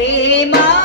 name of